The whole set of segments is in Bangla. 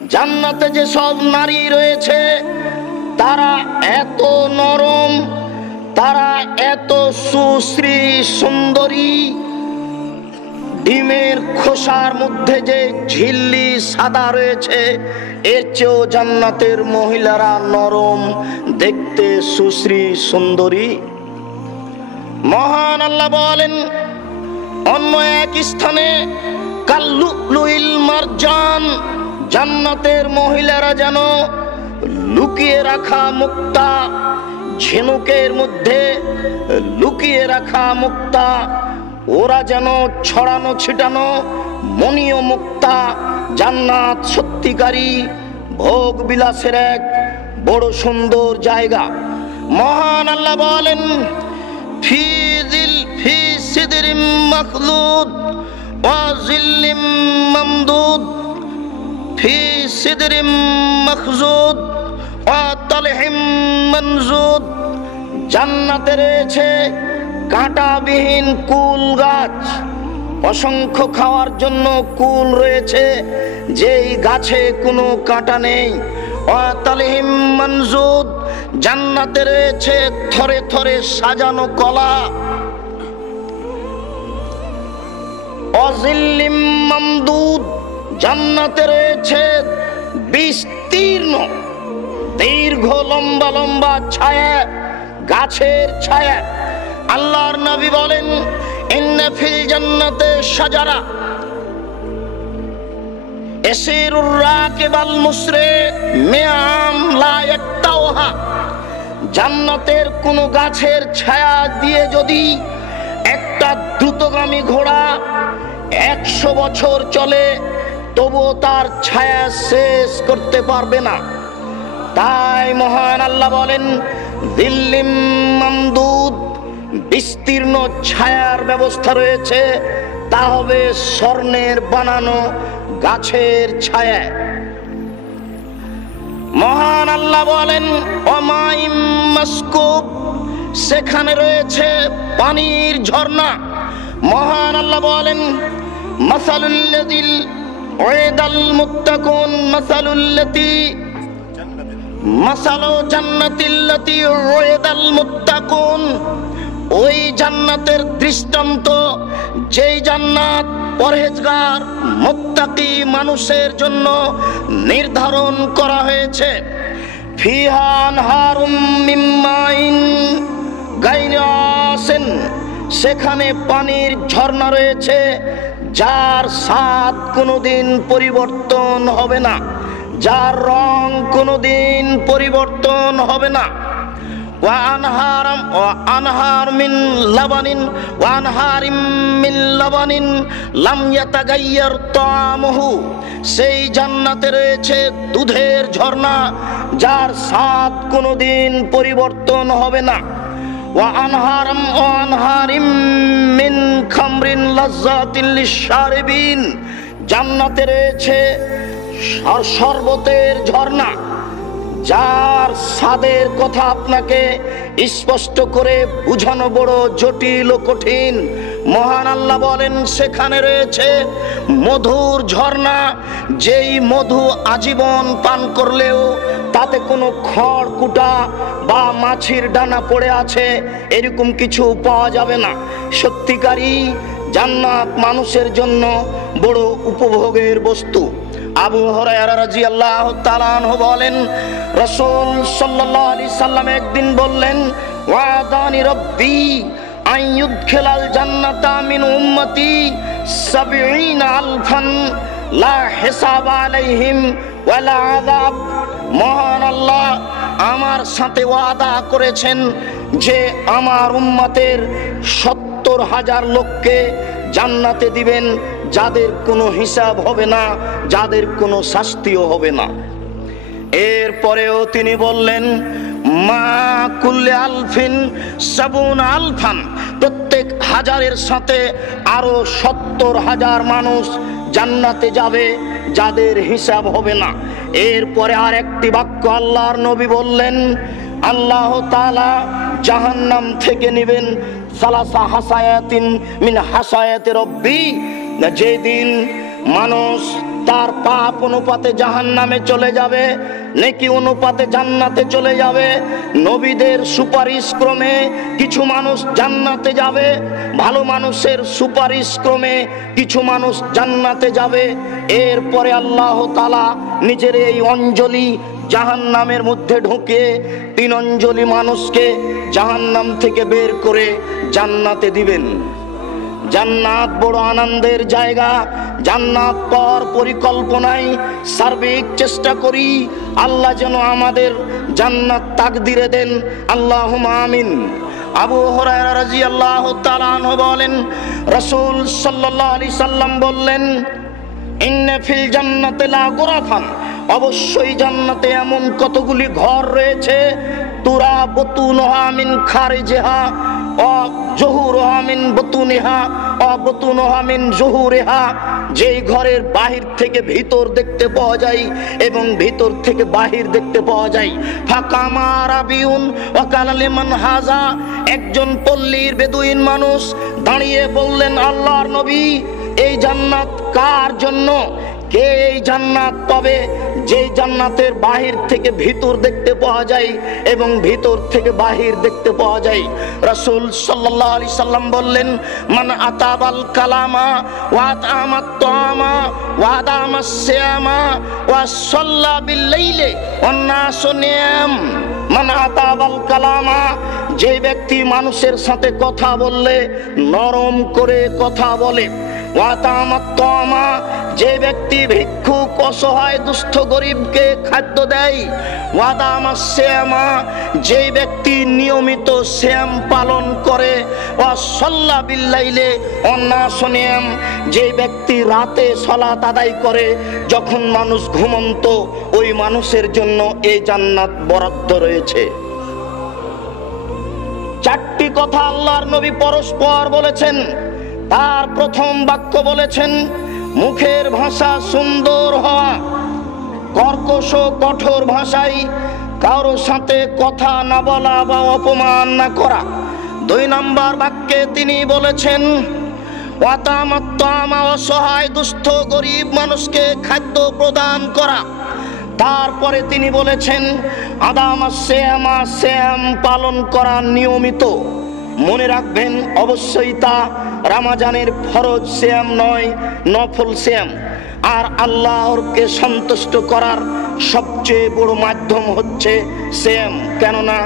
জান্নাতে যে সব নারী রয়েছে তারা এত নরম, তারা এত সুশ্রী সুন্দরী, ডিমের খোসার মধ্যে যে ঝিল্লি সাদা রয়েছে এর চেয়েও জান্নাতের মহিলারা নরম, দেখতে সুশ্রী সুন্দরী। মহান আল্লাহ বলেন অন্য এক স্থানে, কাল্লুলুইল মারজান, জান্নাতের মহিলারা যেন লুকিয়ে রাখা মুক্তা, ঝিনুকের মধ্যে লুকিয়ে রাখা মুক্তা, ওরা যেন ছড়ানো ছিটানো মণীয় মুক্তা। জান্নাত সত্যিকারী ভোগ বিলাসের এক বড় সুন্দর জায়গা। মহান আল্লাহ বলেন ফি সিদরিম মাখলুদ ওয়া জিল্লিম মামদুদ, ফি সিদরিম মাখজুদ ওয়া তালহিম মানজুদ। জান্নাতে রয়েছে কাঁটাবিহীন কুল গাছ, অসংখ্য খাওয়ার জন্য কুল রয়েছে, যেই গাছে কোনো কাঁটা নেই। ওয়া তালহিম মানজুদ, জান্নাতে রয়েছে থরে থরে সাজানো কলা। অজিল্লিম মামদুদ, জান্নাতে রয়েছে বিস্তীর্ণ দীর্ঘ লম্বা লম্বা ছায়া, গাছের ছায়া। আল্লাহর নবী বলেন ইন্না ফিল জান্নাতে শাজারা ইয়াসিরুর রাকিবাল মুসরি মিআম লা ইয়াক্তাউহা। জান্নাতের কোন গাছের ছায়া দিয়ে যদি একটা দ্রুতগামী ঘোড়া 100 বছর চলে তবুও তার ছায়া শেষ করতে পারবে না। তাই মহান আল্লাহ বলেন যিল্লিম মামদুদ, বিস্তীর্ণ ছায়ার ব্যবস্থা রয়েছে, তা হবে স্বর্ণের বানানো গাছের ছায়া। মহান আল্লাহ বলেন ওয়ামাইম মাসকুব, সেখানে রয়েছে পানির ঝর্ণা। মহান আল্লাহ বলেন মাসালুল্লাযিল উইদাল মুত্তাকুন মাসালুল্লাতী মাসালু জান্নাতিল্লাতী উইদাল মুত্তাকুন। ওই জান্নাতের দৃষ্টান্ত যেই জান্নাত পরহেজগার মুত্তাকি মানুষের জন্য নির্ধারণ করা হয়েছে। ফিহা আনহারুম মিন মাইন গায়রি আসিন, সেখানে পানির ঝর্ণা রয়েছে যার স্বাদ কোনোদিন পরিবর্তন হবে না, যার রং কোনোদিন পরিবর্তন হবে না। وأنهار من لبن وأنهار من لبن لم يتغير طعمه, সেই জান্নাতে রয়েছে দুধের ঝর্ণা যার স্বাদ কোনোদিন পরিবর্তন হবে না। وأنهار من خمر لذة للشاربين, জান্নাতে রয়েছে শরবতের ঝর্ণা যার স্বাদের কথা আপনাকে স্পষ্ট করে বুঝানো বড় জটিল ও কঠিন। মহান আল্লাহ বলেন সেখানে রয়েছে মধুর ঝর্ণা, যেই মধু আজীবন পান করলেও তাতে কোনো খড় কুটা বা মাছির ডানা পড়ে আছে এরকম কিছু পাওয়া যাবে না। সত্যিকারী জান্নাত মানুষের জন্য বড় উপভোগের বস্তু। আবু হুরায়রা রাদিয়াল্লাহু তাআলা আনহু বলেন রাসূল সাল্লাল্লাহু আলাইহি সাল্লাম একদিন বললেন ওয়াদানি রব্বি আন ইউদখিলাল জান্নাতা মিন উম্মতি ৭০ আলফান লা হিসাব আলাইহিম ওয়ালা আযাব। মহান আল্লাহ আমার সাথে ওয়াদা করেছেন যে আমার উম্মতের ৭০,০০০ লোককে জান্নাতে দিবেন, যাদের কোনো হিসাব হবে না, যাদের কোনো শাস্তিও হবে না। এরপরেও তিনি বললেন মা কুল্লে আলফিন ৭০ আলফান, প্রত্যেক হাজারের সাথে আরো ৭০,০০০ মানুষ জান্নাতে যাবে যাদের হিসাব হবে না। এরপরে আর একটি বাক্য আল্লাহর নবী বললেন আল্লাহ তাআলা জাহান্নাম থেকে নেবেন সালাসা হাসায়াতিন মিন হাসায়াতি রব্বি। যেদিন মানুষ তার পাপ অনুপাতে জাহান্নামে চলে যাবে, নেকি অনুপাতে জান্নাতে চলে যাবে। নবীদের সুপারিশ ক্রমে কিছু মানুষ জান্নাতে যাবে, ভালো মানুষের সুপারিশ ক্রমে কিছু মানুষ জান্নাতে যাবে। এরপরে আল্লাহ তাআলা নিজের এই অঞ্জলি জাহান্নামের মধ্যে ঢুকে 3 অঞ্জলি মানুষকে জাহান্নাম থেকে বের করে জান্নাতে দিবেন। জান্নাত বড় আনন্দের জায়গা। জান্নাত পাওয়ার পরিকল্পনায় সার্বিক চেষ্টা করি, আল্লাহ যেন আমাদের জান্নাত তাকদিরে দেন, আল্লাহুম্মা আমিন। আবু হুরায়রা রাদিয়াল্লাহু তাআলা আনহু বলেন, রাসূল সাল্লাল্লাহু আলাইহি সাল্লাম বললেন, ইন্না ফিল জান্নাতি লা গুরাফান, অবশ্যই জান্নাতে এমন কতগুলি ঘর রয়েছে, তুরা বুতুনহা মিন খারিজিহা ও জুহুরুহা মিন বুতুনিহা ও বুতুনহা মিন জুহুরিহা, যেই ঘরের বাহির থেকে ভিতর দেখতে পাওয়া যায় এবং ভিতর থেকে বাহির দেখতে পাওয়া যায়। ফাকামা রাবিউন ওয়া কালা লিমান হাজা, একজন পল্লীর বেদুইন মানুষ দাঁড়িয়ে বললেন, আল্লাহর নবী, এই জান্নাত কার জন্য? কে এই জান্নাত পাবে যেই জান্নাতের বাহির থেকে ভিতর দেখতে পাওয়া যায় এবং ভিতর থেকে বাহির দেখতে পাওয়া যায়? রাসূল সাল্লাল্লাহু আলাইহি সাল্লাম বললেন, মান আতাবাল কালামা ওয়া আতামাত তাআমা ওয়া আদামাস সিয়ামা ওয়া সাল্লা বিল লাইলি ওয়ান নাসু নিয়াম। মান আতাবাল কালামা, যে ব্যক্তি মানুষের সাথে কথা বললে নরম করে কথা বলে। ওয়া আতামাত তাআমা, যে ব্যক্তি ভিক্ষুক, অসহায়, দুস্থ, গরিবকে খাদ্য দেয়। ওয়া আদামাস সিয়ামা, যে ব্যক্তি নিয়মিত সিয়াম পালন করে। ওয়া সাল্লা বিল লাইলি ওয়ান নাসু নিয়াম, যে ব্যক্তি রাতে সালাত আদায় করে যখন মানুষ ঘুমন্ত, ওই মানুষের জন্য এই জান্নাত বরাদ্দ রয়েছে। 4টি কথা আল্লাহর নবী পরস্পর বলেছেন। তার প্রথম বাক্য বলেছেন, মুখের ভাষা সুন্দর হওয়া, কর্কশ কঠোর ভাষায় কারো সাথে কথা না বলা বা অপমান না করা। 2 নম্বর বাক্যে তিনি বলেছেন, ওয়াতামাত তাআমা, অসহায়, দুস্থ, গরিব মানুষকে খাদ্য প্রদান করা। তারপরে তিনি বলেছেন, আদামাস সিয়ামা, সিয়াম পালন করা নিয়মিত। মনে রাখবেন, অবশ্যই তা রমজানের ফরজ সিয়াম নয়, নফল সিয়াম। আর আল্লাহকে সন্তুষ্ট করার সবচেয়ে বড় মাধ্যম হচ্ছে সিয়াম, কেননা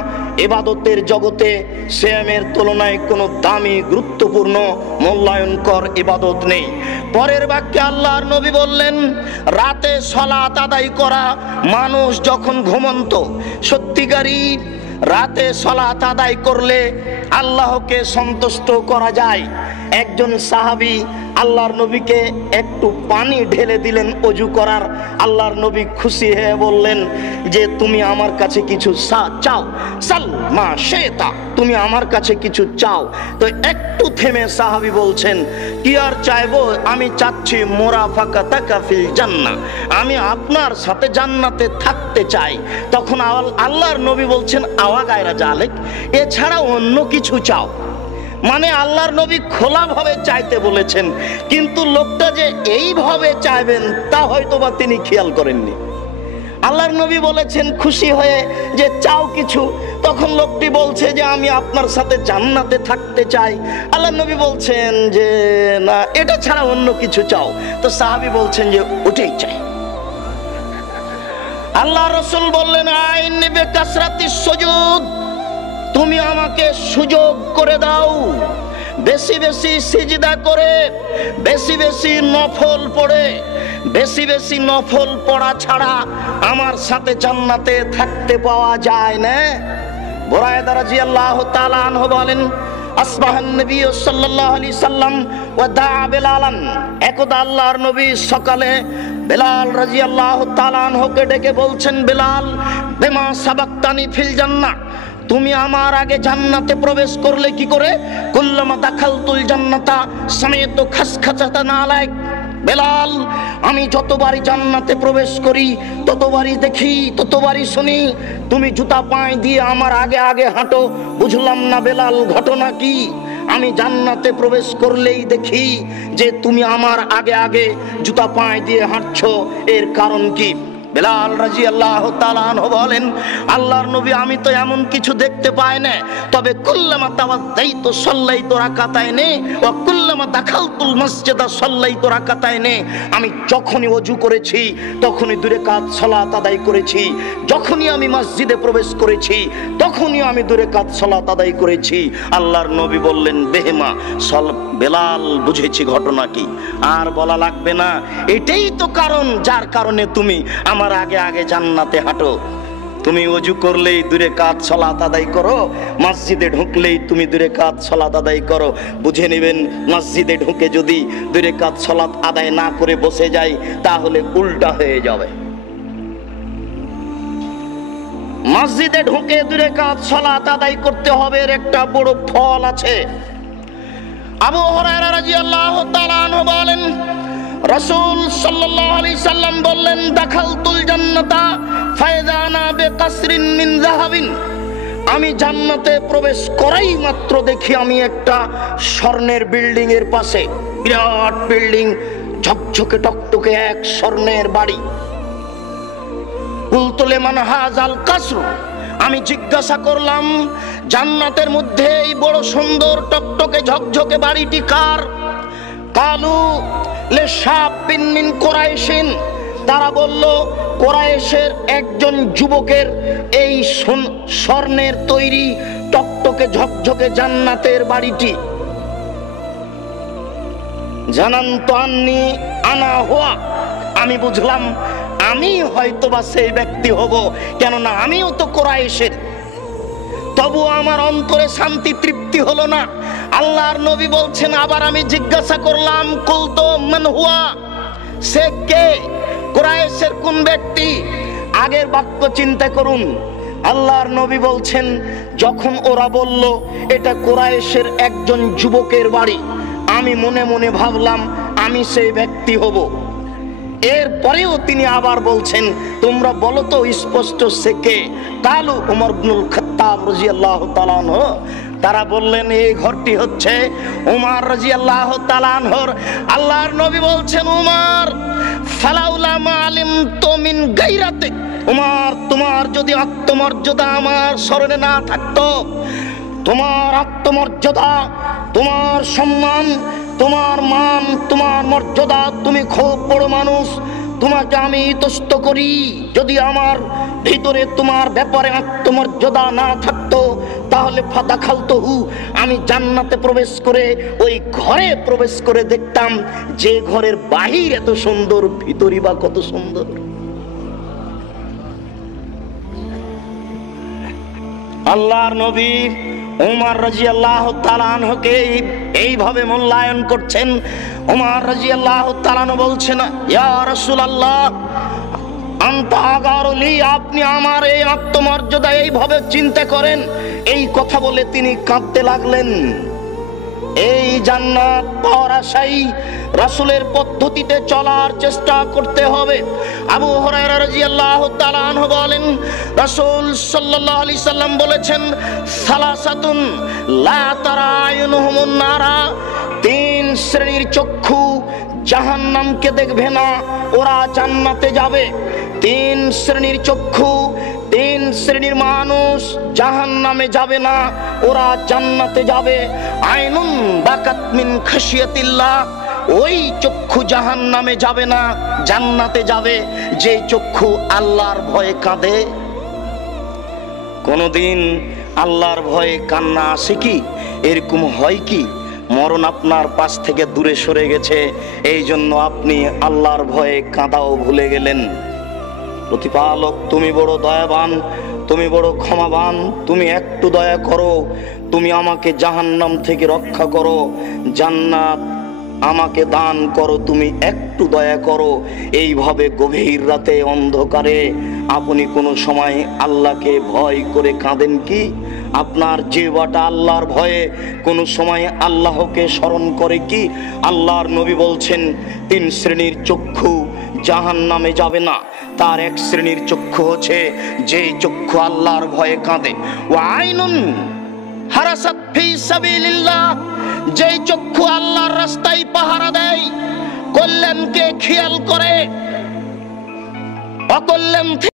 ইবাদতের জগতে সিয়ামের তুলনায় কোনো দামি, গুরুত্বপূর্ণ, মূল্যায়নকর ইবাদত নেই। পরের বাক্যে আল্লাহর নবী বললেন, রাতে সালাত আদায় করা। মানুষ যখন ঘুমন্ত, সত্যিকারই রাতে সালাত আদায় করলে আল্লাহকে সন্তুষ্ট করা যায়। একজন সাহাবী আল্লাহর নবীকে একটু পানি ঢেলে দিলেন ওযু করার। আল্লাহর নবী খুশি হয়ে বললেন যে, তুমি আমার কাছে কিছু চাও, সাল মা শেতা, তুমি আমার কাছে কিছু চাও। তো একটু থেমে সাহাবী বলছেন, কি আর চাইবো, আমি চাচ্ছি মুরাফাকাতাকা ফিল জান্নাহ, আমি আপনার সাথে জান্নাতে থাকতে চাই। তখন আল্লাহর নবী বলছেন, আওয়া গায়রা জালেক, এছাড়া অন্য কিছু চাও। মানে আল্লাহর নবী খোলাভাবে চাইতে বলেছেন, কিন্তু লোকটা যে এইভাবে চাইবেন তা হয়তো বা তিনি খেয়াল করেননি। আল্লাহর নবী বলেছেন খুশি হয়ে যে, চাও কিছু। তখন লোকটি বলছে যে, আমি আপনার সাথে জান্নাতে থাকতে চাই। আল্লাহর নবী বলছেন যে, না, এটা ছাড়া অন্য কিছু চাও। তো সাহাবী বলছেন যে, ওটাই চাই। আল্লাহ রাসূল বললেন, আইন বিকাসরাতিস সুজুদ, তুমি আমাকে সুযোগ করে দাও, বেশি বেশি সিজদা করে, বেশি বেশি নফল পড়ে। বেশি বেশি নফল পড়া ছাড়া আমার সাথে জান্নাতে থাকতে পাওয়া যায় না। বুরায়দা রাদিয়াল্লাহু তাআলা আনহু বলেন, আসবাহান নবী সাল্লাল্লাহু আলাইহি সাল্লাম ওয়া দাআ বেলালান, একদা আল্লাহর নবী সকালে বেলাল রাদিয়াল্লাহু তাআলা আনহুকে ডেকে বলছেন, বেলাল, বিমা সাবাকতানি ফিল জান্নাহ, তুমি আমার আগে জান্নাতে প্রবেশ করলে কি করে? কুল্লামা দাখালতুল জান্নাতা সামিতু খাসখাসাতান আলাইক, বেলাল, আমি যতবারই জান্নাতে প্রবেশ করি ততবারই দেখি, ততবারই শুনি তুমি জুতা পায়ে দিয়ে আমার আগে আগে হাঁটো। বুঝলাম না বেলাল, ঘটনা কি? আমি জান্নাতে প্রবেশ করলেই দেখি যে তুমি আমার আগে আগে জুতা পায়ে দিয়ে হাঁটছো, এর কারণ কি? বেলাল রাদিয়াল্লাহু তাআলা আনহু বলেন, আল্লাহর নবী আমি তো এমন কিছু দেখতে পাই না, তবে কুল্লামা তাওয়াদ্দাইতু সাল্লাইতু রাকাতাইনি ওয়া কুল্লামা দাখালতুল মসজিদা সাল্লাইতু রাকাতাইনি। আমি যখনই ওযু করেছি তখনই 2 রাকাত সালাত আদায় করেছি, যখনই আমি মসজিদে প্রবেশ করেছি তখনই আমি 2 রাকাত সালাত আদায় করেছি। আল্লাহর নবী বললেন, বেহেমা বেলাল, বুঝেছি ঘটনা কি, আর বলা লাগবে না। এটাই তো কারণ যার কারণে তুমি আমার আগে আগে জান্নাতে হাঁটো। তুমি ওযু করলেই 2 রাকাত সালাত আদায় করো, মসজিদে ঢুকলেই তুমি 2 রাকাত সালাত আদায় করো। বুঝে নেবেন, মসজিদে ঢুকে যদি 2 রাকাত সালাত আদায় না করে বসে যাই তাহলে উল্টা হয়ে যাবে। মসজিদে ঢুকে 2 রাকাত সালাত আদায় করতে হবে, এর একটা বড় ফল আছে। আবু হুরায়রা রাদিয়াল্লাহু তাআলা আনহু বলেন, রাসূল সাল্লাল্লাহু আলাইহি সাল্লাম বললেন, দাখালতুল জান্নাতা ফাইযা আনা বিকাসরিন মিন যাহাবিন। আমি জান্নাতে প্রবেশ করাই মাত্র দেখি আমি একটা স্বর্ণের বিল্ডিং এর পাশে, বিরাট বিল্ডিং, ঝকঝকে টকটকে এক স্বর্ণের বাড়ি। কুলতু লিমান হাযাল কাসরু, আমি জিজ্ঞাসা করলাম, জান্নাতের মধ্যে এই বড় সুন্দর টকটকে ঝকঝকে বাড়িটি কার? কালু লিশাবিন মিন কুরাইশিন, তারা বলল কুরাইশের একজন যুবকের এই স্বর্ণের তৈরি টকটকে ঝকঝকে জান্নাতের বাড়িটি। জানান্তু আন্নি আনা হুয়া, আমি বুঝলাম আমি হয়তোবা সেই ব্যক্তি হব, কেননা আমিও তো কুরাইশের। তবু আমার অন্তরে শান্তি তৃপ্তি হলো না। আল্লাহর নবী বলছেন, আবার আমি জিজ্ঞাসা করলাম, কুলতু মান হুয়া, সে কে, কুরাইশের কোন ব্যক্তি? আগের বাক্য চিন্তা করুন। আল্লাহর নবী বলছেন, যখন ওরা বলল এটা কুরাইশের একজন যুবকের বাড়ি, আমি মনে মনে ভাবলাম আমি সেই ব্যক্তি হব। এরপরেও তিনি আবার বলছেন, তোমরা বলো তো স্পষ্ট সে কে? কালু উমর ইবনুল খাত্তাব রাদিয়াল্লাহু তাআলা আনহু, তারা বললেন এই ঘরটি হচ্ছে উমর রাদিয়াল্লাহু তাআলা আনহুর। আল্লাহর নবী বলছেন, উমর ফালাউলা মালিমতু মিন গায়রাতিক, উমর তোমার যদি আত্মমর্যাদা আমার স্মরণে না থাকতো, তোমার আত্মমর্যাদা, তোমার সম্মান, তোমার মান, তোমার মর্যাদা, তুমি খুব বড় মানুষ, তোমাকে আমি তুষ্ট করি। যদি আমার ভিতরে তোমার ব্যাপারে আত্মমর্যাদা না থাকতো তাহলে ফাদাখালতুহু, আমি জান্নাতে প্রবেশ করে ওই ঘরে প্রবেশ করে দেখতাম যে ঘরের বাহির এত সুন্দর, ভিতরই বা কত সুন্দর। আল্লাহর নবী উমর রাদিয়াল্লাহু তাআলা আনহুকে এইভাবে মূল্যায়ন করছেন। উমর রাদিয়াল্লাহু তাআলা আনহু বলছেন, ইয়া রাসূলুল্লাহ আনতা আগারুলি, আপনি আমার এই আত্মমর্যাদা এইভাবে চিন্তা করেন। এই কথা বলে তিনি কাঁদতে লাগলেন। এই জান্নাত পাওয়ার আশায় রাসূলের পদ্ধতিতে চলার চেষ্টা করতে হবে। আবু হুরায়রা রাদিয়াল্লাহু তাআলা আনহু বলেন, রাসূল সাল্লাল্লাহু আলাইহি সাল্লাম বলেছেন, সালাসাতুন লা তারা আয়ুনুহুমুন নারা, 3 শ্রেণীর চক্ষু জাহান্নামকে দেখবে না, ওরা জান্নাতে যাবে। 3 শ্রেণীর চক্ষু, 3 শ্রেণীর মানুষ জাহান্নামে যাবে না, ওরা জান্নাতে যাবে। আইনুন বাকাত মিন খাশিয়াতিল্লাহ, ওই চক্ষু জাহান্নামে যাবে না, জান্নাতে যাবে। যে চক্ষু আল্লাহর ভয়ে কাঁদে। কোনদিন আল্লাহর ভয়ে কান্না আসে কি? এরকম হয় কি? মরণ আপনার পাশ থেকে দূরে সরে গেছে, এই জন্য আপনি আল্লাহর ভয়ে কাঁদাও ভুলে গেলেন। প্রতিপালক তুমি বড় দয়াবান, তুমি বড় ক্ষমাবান, তুমি একটু দয়া করো, তুমি আমাকে জাহান্নাম থেকে রক্ষা করো, জান্নাত আমাকে দান করো, তুমি একটু দয়া করো। এইভাবে গভীর রাতে অন্ধকারে আপনি কোনো সময় আল্লাহকে ভয় করে কাঁদেন কি? আপনার জিহ্বাটা আল্লাহর ভয়ে কোনো সময় আল্লাহকে স্মরণ করে কি? আল্লাহর নবী বলছেন 3 শ্রেণীর চক্ষু জাহান্নামে যাবে না, তার 1 শ্রেণীর চক্ষু হচ্ছে যে চক্ষু আল্লাহর ভয়ে কাঁদে। ওয়া আইনুন হারাসাত ফি সাবিলিল্লাহ, যেই চক্ষু আল্লাহর রাস্তায় পাহারা দেয়, কল্যাণকে খেয়াল করে, অকল্যাণ